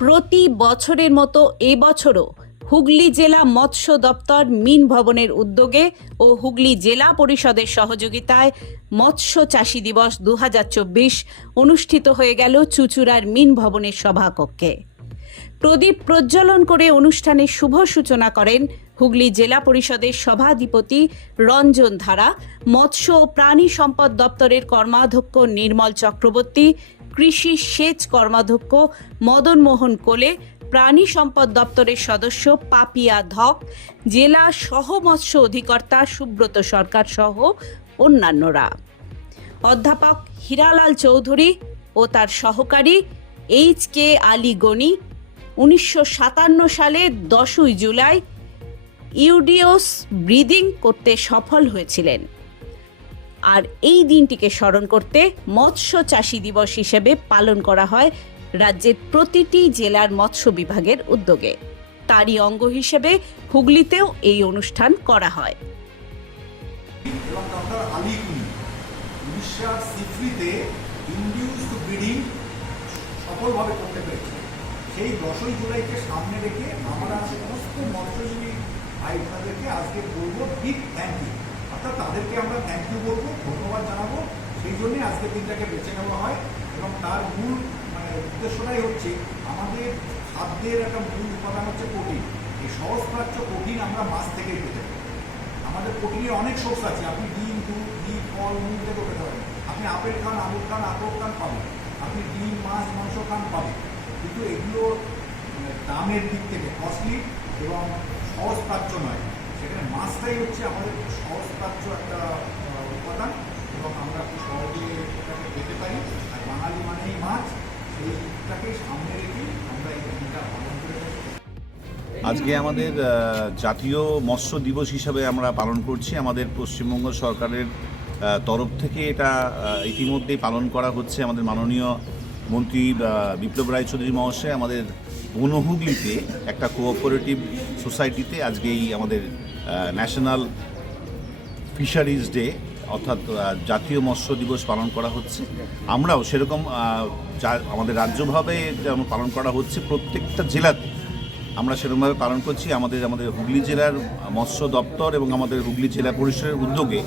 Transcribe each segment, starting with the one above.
প্রতি বছরের মতো এবছরও হুগলি জেলা মৎস্য দপ্তর মিন ভবনের উদ্যোগে ও হুগলি জেলা পরিষদের সহযোগিতায় মৎস্য চাষী দিবস দু হাজার চব্বিশ অনুষ্ঠিত হয়ে গেল চুচুড়ার মিন ভবনের সভাকক্ষে। প্রদীপ প্রজ্বলন করে অনুষ্ঠানের শুভ সূচনা করেন হুগলি জেলা পরিষদের সভাধিপতি রঞ্জন ধারা, মৎস্য ও প্রাণী সম্পদ দপ্তরের কর্মাধ্যক্ষ নির্মল চক্রবর্তী কৃষি সেচ কর্মাধ্যক্ষ মদন মোহন কোলে, প্রাণী সম্পদ দপ্তরের সদস্য পাপিয়া ধক, জেলা সহ মৎস্য অধিকর্তা সুব্রত সরকার সহ অন্যান্যরা। অধ্যাপক হীরালাল চৌধুরী ও তার সহকারী এইচ কে আলী গনি উনিশশো সাতান্ন সালে দশই জুলাই ইউডিওস ব্রিদিং করতে সফল হয়েছিলেন। আর এই দিনটিকে স্মরণ করতে মৎস্য চাষী দিবস হিসেবে পালন করা হয় রাজ্যের প্রতিটি জেলার মৎস্য বিভাগের উদ্যোগে। তারই অঙ্গ হিসেবে হুগলিতেও এই অনুষ্ঠান করা হয়। সেই দশই জুলাইকে সামনে রেখে আমরা সমস্ত মৎস্যজীবী ভাই আজকে বলব থ্যাংক ইউ অর্থাৎ তাদেরকে আমরা থ্যাংক ইউ বলব, ধন্যবাদ জানাব। সেই জন্যই আজকে দিনটাকে বেছে নেওয়া হয় এবং তার মূল মানে উদ্দেশ্যটাই হচ্ছে আমাদের খাদ্যের একটা মূল উপাদান হচ্ছে প্রোটিন। এই সহজ সহজপ্রাচ্য প্রোটিন আমরা মাছ থেকেই পেতে আমাদের প্রোটিনের অনেক সোর্স আছে। আপনি ডিম, দুধ, ঘি, ফল, মূল থেকে পেতে পারেন। আপনি আপেল খান আলু খান, আতর খান পাবেন আপনি ডিম, মাছ, মাংস খান পাবেন কিন্তু এগুলো মানে দামের দিক থেকে কস্টলি এবং মাছটাই হচ্ছে আমাদের সহজ প্রাচ্য একটা উপাদান এবং আমরা খুব সহজে এটাকে পেতে পারি। আর বাঙালি মানেই মাছ সেইটাকে সামনে রেখে আমরা এই দিনটা পালন করে আজকে আমাদের জাতীয় মৎস্য দিবস হিসাবে আমরা পালন করছি। আমাদের পশ্চিমবঙ্গ সরকারের তরফ থেকে এটা ইতিমধ্যেই পালন করা হচ্ছে। আমাদের মাননীয় মন্ত্রী বিপ্লব রায়চৌধুরী মহাশয় আমাদের বনহুগলিতে একটা কোঅপারেটিভ সোসাইটিতে আজকে এই আমাদের ন্যাশনাল ফিশারিজ ডে অর্থাৎ জাতীয় মৎস্য দিবস পালন করা হচ্ছে। আমরাও সেরকম আমাদের রাজ্যভাবে যেমন পালন করা হচ্ছে, প্রত্যেকটা জেলাতে আমরা সেরকমভাবে পালন করছি। আমাদের আমাদের হুগলি জেলার মৎস্য দপ্তর এবং আমাদের হুগলি জেলা পরিষদের উদ্যোগে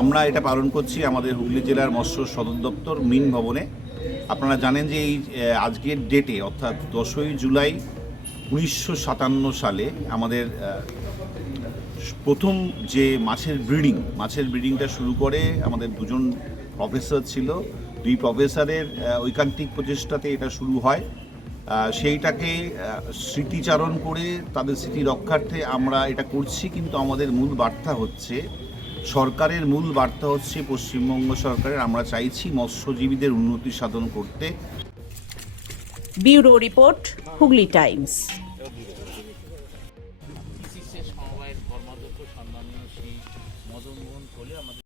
আমরা এটা পালন করছি। আমাদের হুগলি জেলার মৎস্য সদর দপ্তর মিন ভবনে। আপনারা জানেন যে এই আজকের ডেটে অর্থাৎ দশই জুলাই উনিশশো সাতান্ন সালে আমাদের প্রথম যে মাছের ব্রিডিং, মাছের ব্রিডিংটা শুরু করে আমাদের দুজন প্রফেসর ছিল। দুই প্রফেসরের ঐকান্তিক প্রচেষ্টাতে এটা শুরু হয়। সেইটাকে স্মৃতিচারণ করে তাদের স্মৃতি রক্ষার্থে আমরা এটা করছি, কিন্তু আমাদের মূল বার্তা হচ্ছে, সরকারের মূল বার্তা হচ্ছে পশ্চিমবঙ্গ সরকারের, আমরা চাইছি মৎস্যজীবীদের উন্নতি সাধন করতে। Bureau report, Hooghly Times. কর্মাধ্যক্ষ সম্মানীয় সেই মদন মোহন কোলে আমাদের